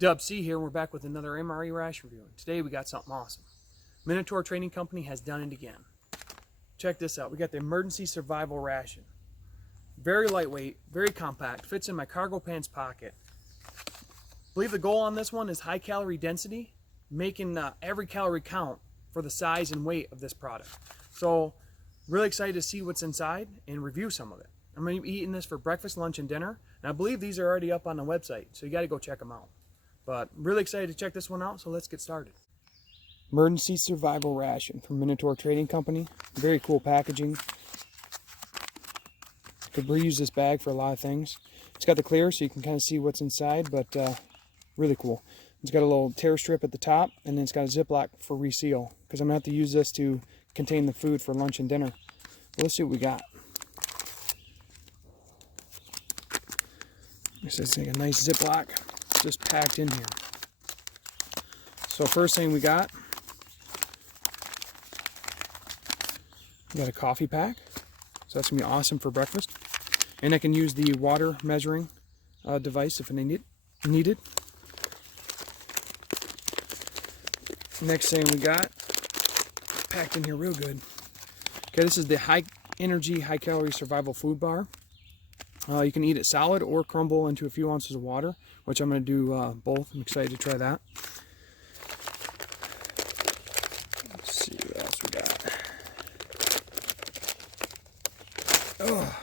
Dub C here, and we're back with another MRE ration review. Today we got something awesome. Minotaur Trading Company has done it again. Check this out. We got the Emergency Survival Ration. Very lightweight, very compact, fits in my cargo pants pocket. I believe the goal on this one is high calorie density, making every calorie count for the size and weight of this product. So really excited to see what's inside and review some of it. I'm going to be eating this for breakfast, lunch, and dinner. And I believe these are already up on the website, so you got to go check them out. But really excited to check this one out, so let's get started. Emergency Survival Ration from Minotaur Trading Company. Very cool packaging. Could reuse this bag for a lot of things. It's got the clear so you can kind of see what's inside, but really cool. It's got a little tear strip at the top, and then it's got a Ziploc for reseal, because I'm going to have to use this to contain the food for lunch and dinner. But let's see what we got. This is like a nice Ziploc just packed in here. So first thing we got a coffee pack. So that's gonna be awesome for breakfast. And I can use the water measuring device if I need it. Next thing we got, packed in here real good. Okay, this is the high energy, high calorie survival food bar. You can eat it solid or crumble into a few ounces of water, which I'm going to do both. I'm excited to try that. Let's see what else we got. Oh,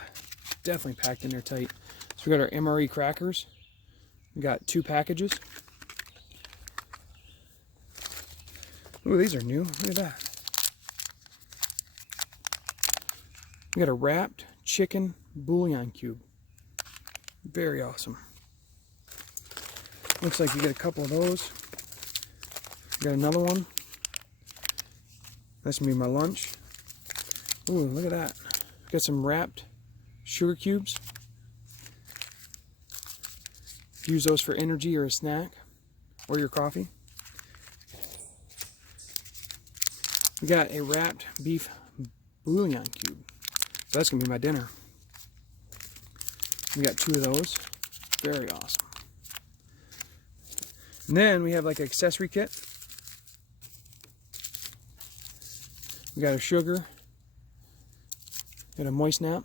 definitely packed in there tight. So we got our MRE crackers. We got 2 packages. Ooh, these are new. Look at that. We got a wrapped chicken bouillon cube. Very awesome. Looks like you get a couple of those. Got another one. That's gonna be my lunch. Ooh, look at that. Got some wrapped sugar cubes. Use those for energy or a snack or your coffee. We got a wrapped beef bouillon cube. So that's gonna be my dinner. We got 2 of those. Very awesome. And then we have like an accessory kit. We got a sugar. Got a moist nap.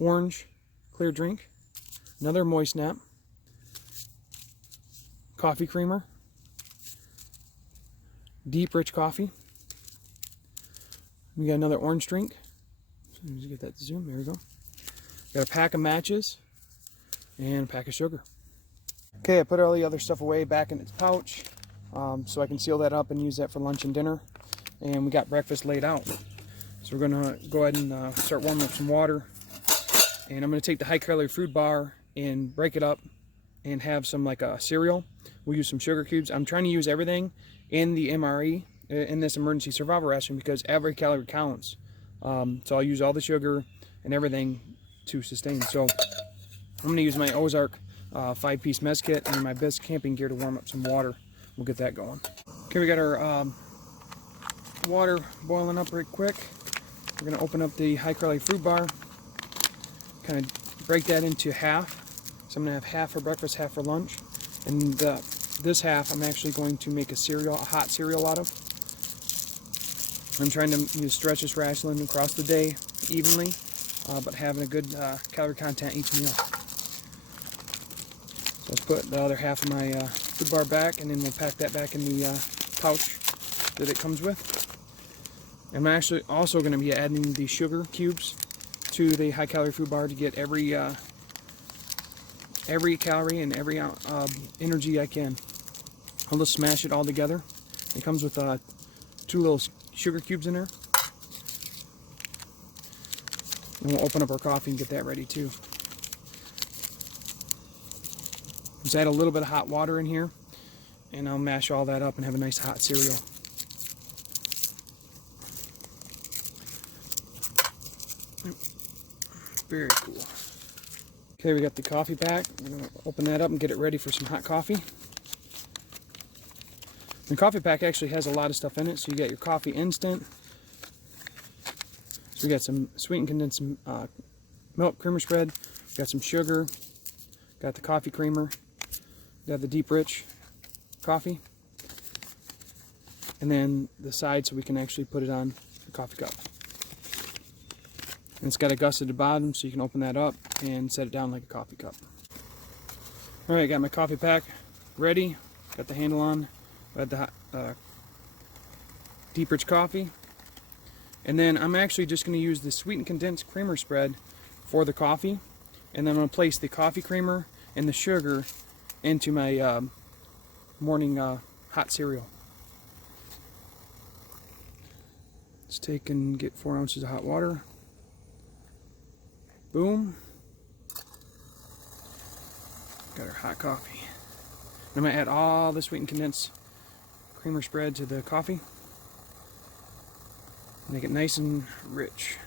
Orange clear drink. Another moist nap. Coffee creamer. Deep rich coffee. We got another orange drink. Let me get that to zoom. There we go. Got a pack of matches and a pack of sugar. Okay, I put all the other stuff away back in its pouch so I can seal that up and use that for lunch and dinner. And we got breakfast laid out. So we're going to go ahead and start warming up some water. And I'm going to take the high calorie food bar and break it up and have some like a cereal. We'll use some sugar cubes. I'm trying to use everything in the MRE, in this emergency survival ration, because every calorie counts. So I'll use all the sugar and everything to sustain. So I'm going to use my Ozark 5-piece mess kit and my best camping gear to warm up some water. We'll get that going. Okay, we got our water boiling up right quick. We're going to open up the high calorie fruit bar, kind of break that into half. So I'm going to have half for breakfast, half for lunch. And this half I'm actually going to make a hot cereal out of. I'm trying to stretch this ration across the day evenly, but having a good calorie content each meal. So let's put the other half of my food bar back, and then we'll pack that back in the pouch that it comes with. I'm actually also going to be adding the sugar cubes to the high calorie food bar to get every calorie and every energy I can. I'll just smash it all together. It comes with 2 little sugar cubes in there. And we'll open up our coffee and get that ready too. Just add a little bit of hot water in here, and I'll mash all that up and have a nice hot cereal. Very cool. Okay, we got the coffee pack. We're going to open that up and get it ready for some hot coffee. The coffee pack actually has a lot of stuff in it, so you got your coffee instant. So we got some sweetened condensed milk creamer spread, got some sugar, Got the coffee creamer. Got the deep rich coffee. And then the side so we can actually put it on the coffee cup. And it's got a gusset at the bottom so you can open that up and set it down like a coffee cup. Alright, got my coffee pack ready. Got the handle on. Got the deep rich coffee. And then I'm actually just going to use the sweetened condensed creamer spread for the coffee. And then I'm going to place the coffee creamer and the sugar into my morning hot cereal. Let's take and get 4 ounces of hot water. Boom. Got our hot coffee. I'm going to add all the sweetened condensed creamer spread to the coffee. Make it nice and rich.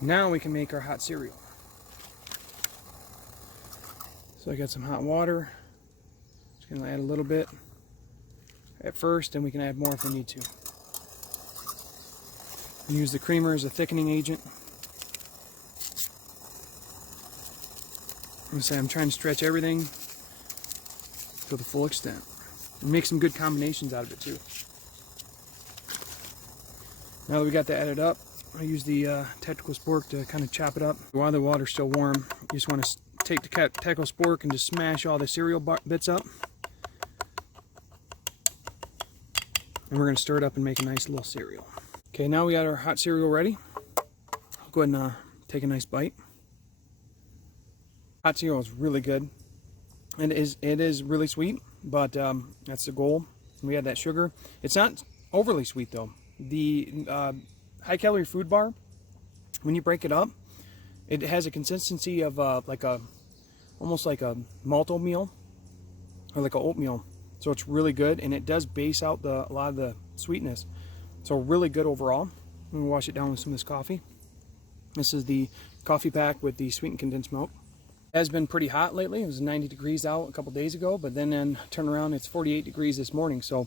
Now we can make our hot cereal. So I got some hot water. Just going to add a little bit at first, and we can add more if we need to. Use the creamer as a thickening agent. I'm trying to stretch everything to the full extent. And make some good combinations out of it too. Now that we got that added up, I use the tactical spork to kind of chop it up. While the water's still warm, you just want to take the tactical spork and just smash all the cereal bits up. And we're going to stir it up and make a nice little cereal. Okay, now we got our hot cereal ready. I'll go ahead and take a nice bite. Hot cereal is really good. It is really sweet, but that's the goal. We add that sugar. It's not overly sweet though. The high calorie food bar, when you break it up, it has a consistency of almost like a malto-meal or like an oatmeal. So it's really good, and it does base out a lot of the sweetness. So really good overall. I'm gonna wash it down with some of this coffee. This is the coffee pack with the sweetened condensed milk. It has been pretty hot lately. It was 90 degrees out a couple days ago, but then turn around, it's 48 degrees this morning. So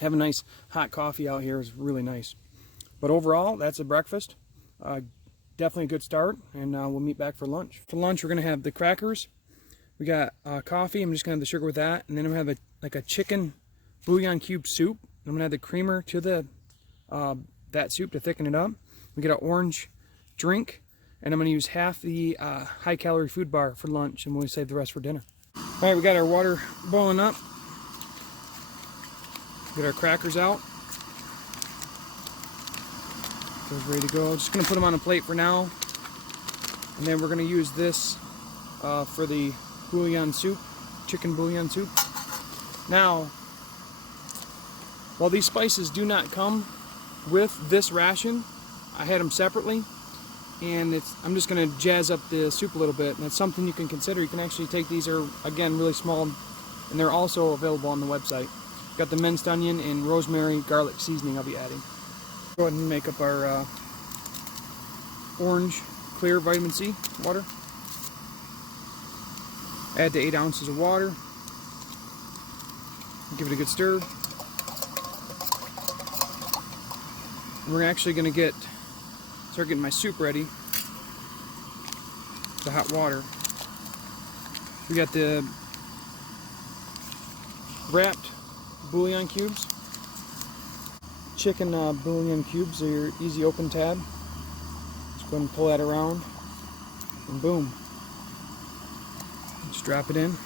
having a nice hot coffee out here is really nice. But overall, that's a breakfast. Definitely a good start, and we'll meet back for lunch. For lunch, we're gonna have the crackers. We got coffee. I'm just gonna have the sugar with that, and then I'm gonna have like a chicken bouillon cube soup. I'm gonna add the creamer to the that soup to thicken it up. We get an orange drink, and I'm gonna use half the high calorie food bar for lunch, and we'll save the rest for dinner. All right, we got our water boiling up. Get our crackers out. Those ready to go. Just gonna put them on a plate for now, and then we're gonna use this for the bouillon soup, chicken bouillon soup. Now, while these spices do not come with this ration, I had them separately, and I'm just going to jazz up the soup a little bit, and that's something you can consider. You can actually take these, are again really small, and they're also available on the website. Got the minced onion and rosemary garlic seasoning I'll be adding. Go ahead and make up our orange clear vitamin C water. Add to 8 ounces of water. Give it a good stir. We're actually going to start getting my soup ready. The hot water. We got the wrapped bouillon cubes. Chicken bouillon cubes are your easy open tab. Just go ahead and pull that around, and boom. Just drop it in.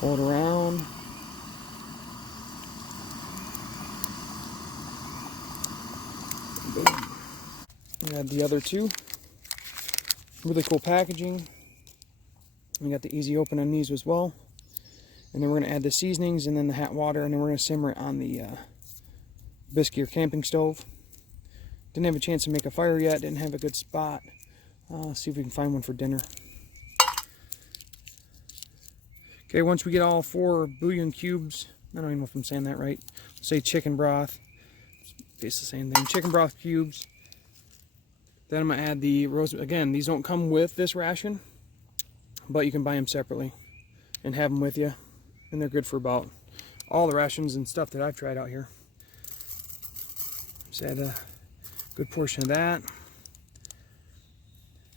Pull it around. We got the other two. Really cool packaging. We got the easy open on these as well. And then we're going to add the seasonings and then the hot water, and then we're going to simmer it on the biscuit or camping stove. Didn't have a chance to make a fire yet. Didn't have a good spot. See if we can find one for dinner. Okay, once we get all 4 bouillon cubes, I don't even know if I'm saying that right. Say chicken broth. It's the same thing. Chicken broth cubes. Then I'm going to add the rosemary. Again, these don't come with this ration, but you can buy them separately and have them with you. And they're good for about all the rations and stuff that I've tried out here. Just add a good portion of that.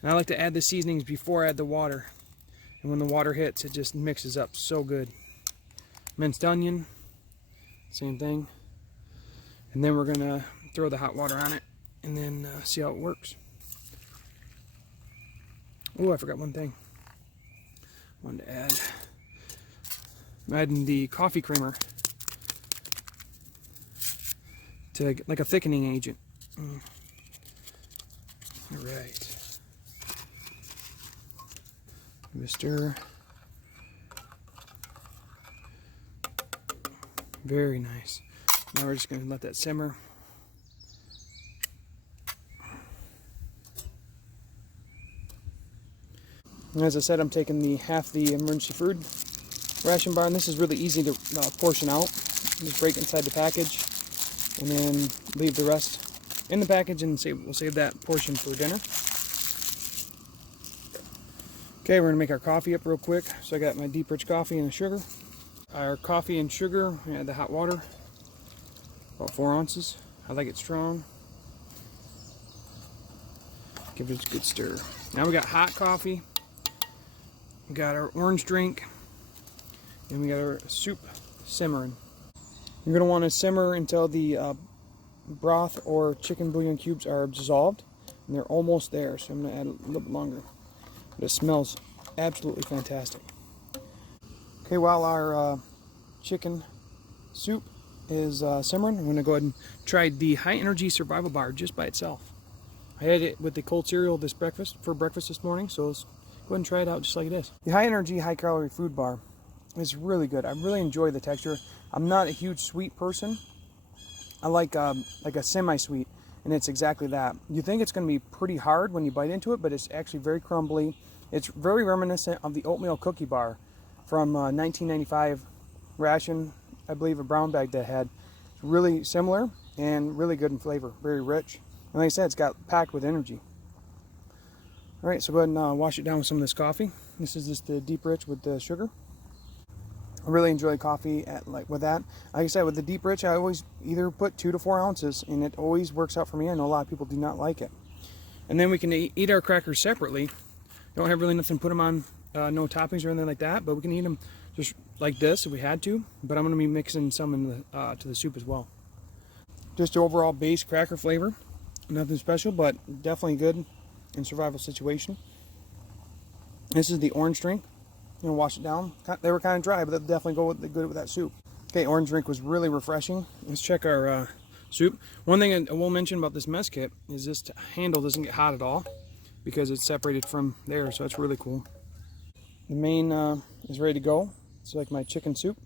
And I like to add the seasonings before I add the water. And when the water hits, it just mixes up so good. Minced onion, same thing. And then we're gonna throw the hot water on it and then see how it works. Oh, I forgot one thing. I wanted to add. I'm adding the coffee creamer to like a thickening agent. All right. Give it a stir. Very nice. Now we're just going to let that simmer. And as I said, I'm taking half the emergency food ration bar, and this is really easy to portion out. Just break inside the package, and then leave the rest in the package, and we'll save that portion for dinner. Okay, we're gonna make our coffee up real quick. So I got my deep rich coffee and the sugar. Our coffee and sugar, I add the hot water, about 4 ounces. I like it strong. Give it a good stir. Now we got hot coffee. We got our orange drink, and we got our soup simmering. You're gonna want to simmer until the broth or chicken bouillon cubes are dissolved, and they're almost there. So I'm gonna add a little bit longer. But it smells absolutely fantastic. Okay, while our chicken soup is simmering, I'm gonna go ahead and try the high energy survival bar just by itself. I had it with the cold cereal for breakfast this morning, so let's go ahead and try it out just like it is. The high energy, high calorie food bar is really good. I really enjoy the texture. I'm not a huge sweet person. I like a semi-sweet, and it's exactly that. You think it's going to be pretty hard when you bite into it, but it's actually very crumbly. It's very reminiscent of the oatmeal cookie bar from 1995 ration, I believe, a brown bag that had. It's really similar and really good in flavor, very rich. And like I said, it's got packed with energy. All right, so go ahead and wash it down with some of this coffee. This is just the deep rich with the sugar. I really enjoy coffee with that. Like I said, with the deep rich, I always either put 2 to 4 ounces, and it always works out for me. I know a lot of people do not like it. And then we can eat our crackers separately. Don't have really nothing to put them on, no toppings or anything like that, but we can eat them just like this if we had to. But I'm going to be mixing some in to the soup as well. Just overall base cracker flavor. Nothing special, but definitely good in survival situation. This is the orange drink. You know, wash it down. They were kind of dry, but they'll definitely go good with that soup. Okay, orange drink was really refreshing. Let's check our soup. One thing I will mention about this mess kit is this handle doesn't get hot at all because it's separated from there, so that's really cool. The main is ready to go. It's like my chicken soup.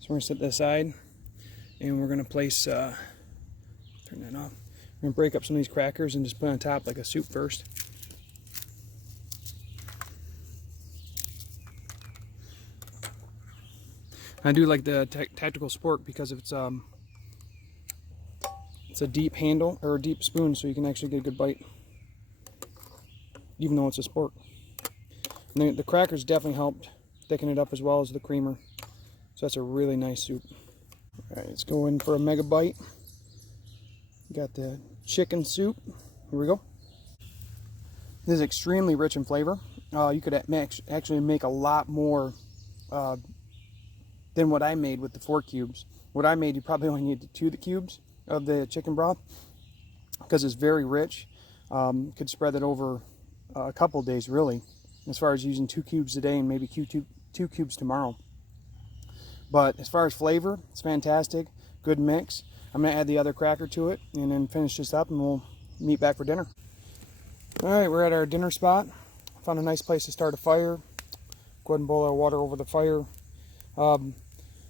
So we're gonna set that aside, and we're gonna place. Turn that off. We're gonna break up some of these crackers and just put on top like a soup first. I do like the tactical spork because it's a deep handle or a deep spoon, so you can actually get a good bite, even though it's a spork. And the crackers definitely helped thicken it up as well as the creamer. So that's a really nice soup. All right, let's go in for a mega bite. Got the chicken soup. Here we go. This is extremely rich in flavor. You could actually make a lot more than what I made with the 4 cubes. What I made, you probably only need 2 cubes of the chicken broth because it's very rich. Could spread it over a couple days, really, as far as using 2 cubes a day and maybe 2 cubes tomorrow. But as far as flavor, it's fantastic. Good mix. I'm going to add the other cracker to it and then finish this up, and we'll meet back for dinner. All right, we're at our dinner spot. Found a nice place to start a fire. Go ahead and boil our water over the fire.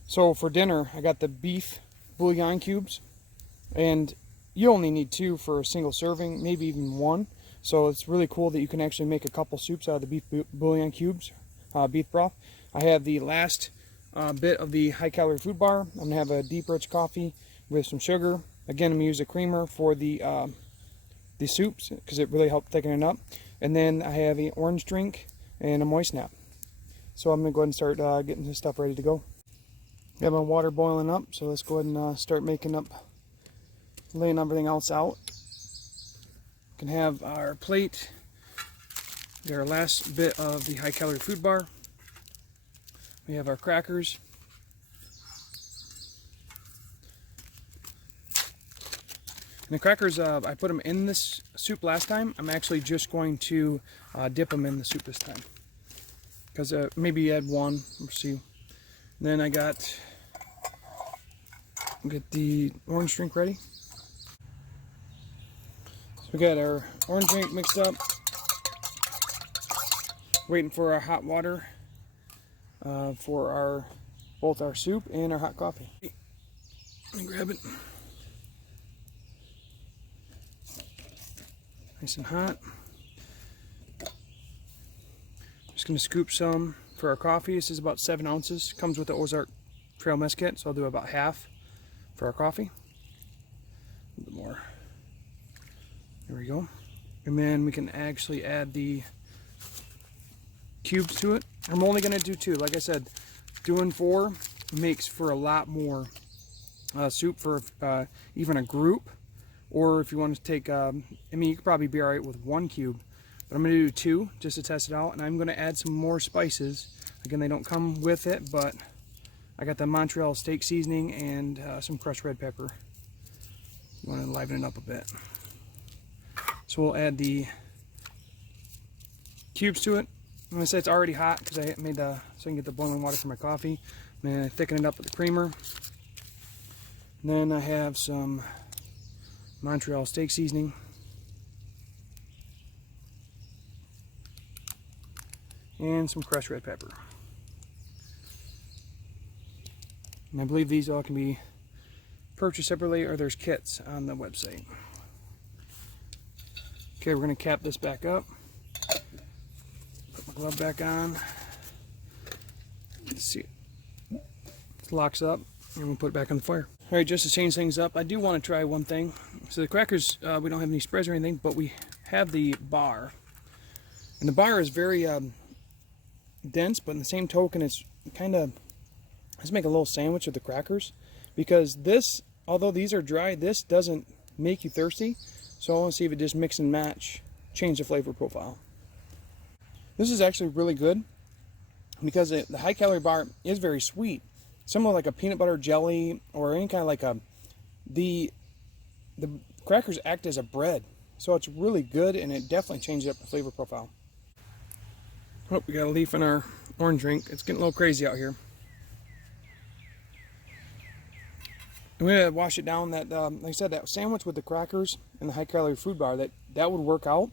So for dinner, I got the beef bouillon cubes, and you only need 2 for a single serving, maybe even 1. So it's really cool that you can actually make a couple soups out of the beef bouillon cubes, beef broth. I have the last bit of the high calorie food bar. I'm gonna have a deep rich coffee with some sugar. Again, I'm gonna use a creamer for the soups because it really helped thicken it up. And then I have an orange drink and a moist nap. So I'm gonna go ahead and start getting this stuff ready to go. I have my water boiling up, so let's go ahead and start making up laying everything else out. We can have our plate, get our last bit of the high calorie food bar. We have our crackers. And the crackers, I put them in this soup last time. I'm actually just going to dip them in the soup this time. Because maybe add one, we'll see. Then I get the orange drink ready. So we got our orange drink mixed up. Waiting for our hot water for both our soup and our hot coffee. Let me grab it. Nice and hot. Just going to scoop some for our coffee. This is about 7 ounces. Comes with the Ozark Trail Mess Kit, so I'll do about half for our coffee. A little bit more. There we go. And then we can actually add the cubes to it. I'm only going to do 2. Like I said, doing 4 makes for a lot more soup for even a group. Or if you want to take, I mean, you could probably be alright with 1 cube. But I'm going to do 2 just to test it out. And I'm going to add some more spices. Again, they don't come with it, but I got the Montreal steak seasoning and some crushed red pepper. You want to liven it up a bit. So we'll add the cubes to it. I'm going to say it's already hot because I made so I can get the boiling water for my coffee. I'm going to thicken it up with the creamer. And then I have some Montreal steak seasoning. And some crushed red pepper. And I believe these all can be purchased separately, or there's kits on the website. Okay, we're going to cap this back up. Put my glove back on. Let's see. It locks up, and we'll put it back on the fire. Alright, just to change things up, I do want to try one thing. So the crackers, we don't have any spreads or anything, but we have the bar. And the bar is very dense, but in the same token, it's kind of, let's make a little sandwich of the crackers. Because this, although these are dry, this doesn't make you thirsty. So I want to see if it just mix and match, change the flavor profile. This is actually really good because the high calorie bar is very sweet. Similar like a peanut butter jelly or any kind of like the crackers act as a bread. So it's really good and it definitely changes up the flavor profile. Oh, we got a leaf in our orange drink. It's getting a little crazy out here. I'm going to wash it down. That, like I said, that sandwich with the crackers and the high calorie food bar, that would work out.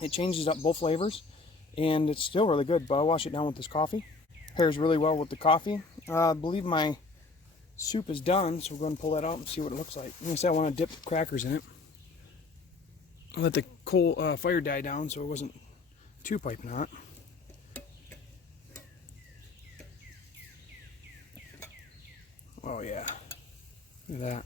It changes up both flavors and it's still really good, but I'll wash it down with this coffee. Pairs really well with the coffee. I believe my soup is done, so we're going to pull that out and see what it looks like. Like I said, I want to dip the crackers in it. I'll let the coal fire die down so it wasn't too piping hot. Oh yeah, look at that.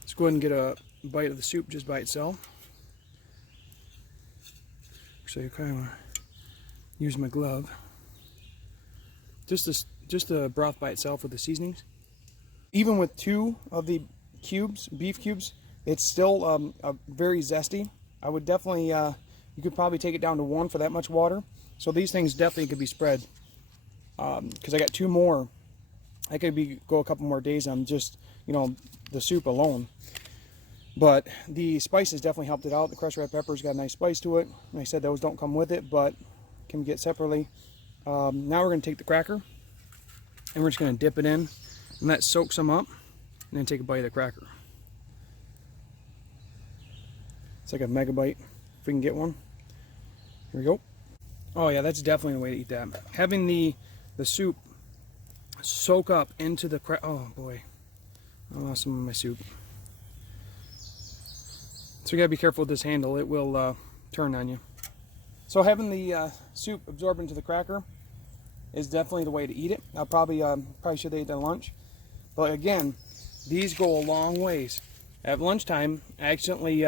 Let's go ahead and get a bite of the soup just by itself. So you kind of want to use my glove. Just the broth by itself with the seasonings. Even with 2 of the cubes, beef cubes, it's still very zesty. I would definitely, you could probably take it down to 1 for that much water. So these things definitely could be spread. Because I got 2 more. I could go a couple more days on just, you know, the soup alone. But the spices definitely helped it out. The crushed red pepper's got a nice spice to it. Like I said, those don't come with it, but can get separately. Now we're going to take the cracker and we're just going to dip it in and let it soak some up and then take a bite of the cracker. It's like a mega bite if we can get one. Here we go. Oh yeah, that's definitely the way to eat that. Having the soup soak up into the cracker. Oh boy, I lost some of my soup. So you gotta be careful with this handle, it will turn on you. So having the soup absorb into the cracker is definitely the way to eat it. I'll probably should have ate at lunch. But again, these go a long ways. At lunchtime, I accidentally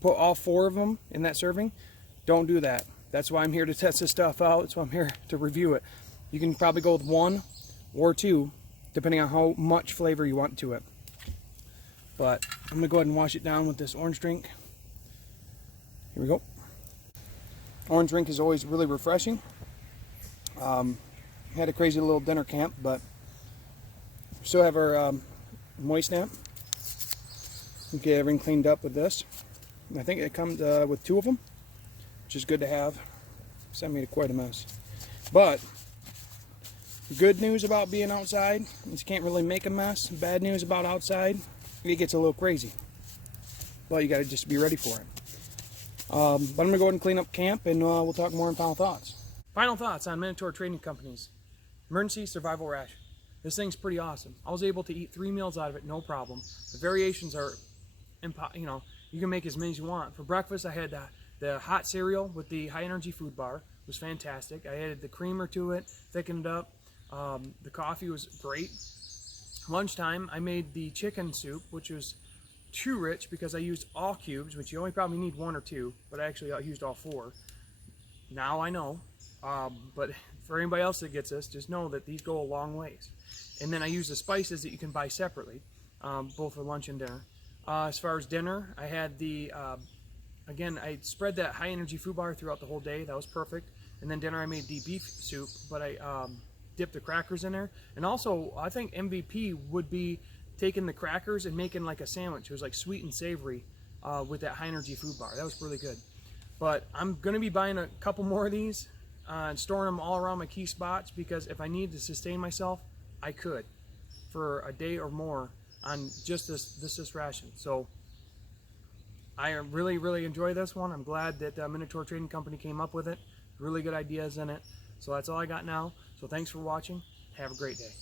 put all 4 of them in that serving. Don't do that. That's why I'm here to test this stuff out. That's why I'm here to review it. You can probably go with 1 or 2 depending on how much flavor you want to it. But I'm going to go ahead and wash it down with this orange drink. Here we go. Orange drink is always really refreshing. Had a crazy little dinner camp, but we still have our moist snap. Okay, everything cleaned up with this. I think it comes with 2 of them, which is good to have. So I made quite a mess. But good news about being outside is you can't really make a mess. Bad news about outside, it gets a little crazy. Well, you got to just be ready for it. But I'm going to go ahead and clean up camp, and we'll talk more in final thoughts. Final thoughts on Minotaur Trading Company's Emergency Survival Ration. This thing's pretty awesome. I was able to eat 3 meals out of it, no problem. The variations are, you know, you can make as many as you want. For breakfast, I had the hot cereal with the high energy food bar. It was fantastic. I added the creamer to it, thickened it up. The coffee was great. Lunchtime, I made the chicken soup, which was too rich because I used all cubes, which you only probably need 1 or 2, but actually I used all 4. Now I know. But for anybody else that gets this, just know that these go a long ways. And then I use the spices that you can buy separately, both for lunch and dinner. As far as dinner, I had the, again, I spread that high energy food bar throughout the whole day. That was perfect. And then dinner I made the beef soup, but I dipped the crackers in there. And also, I think MVP would be taking the crackers and making like a sandwich. It was like sweet and savory with that high energy food bar. That was really good. But I'm going to be buying a couple more of these. And storing them all around my key spots, because if I need to sustain myself, I could for a day or more on just this ration. So I really enjoy this one. I'm glad that Minotaur Trading Company came up with it. Really good ideas in it. So that's all I got now. So thanks for watching. Have a great day.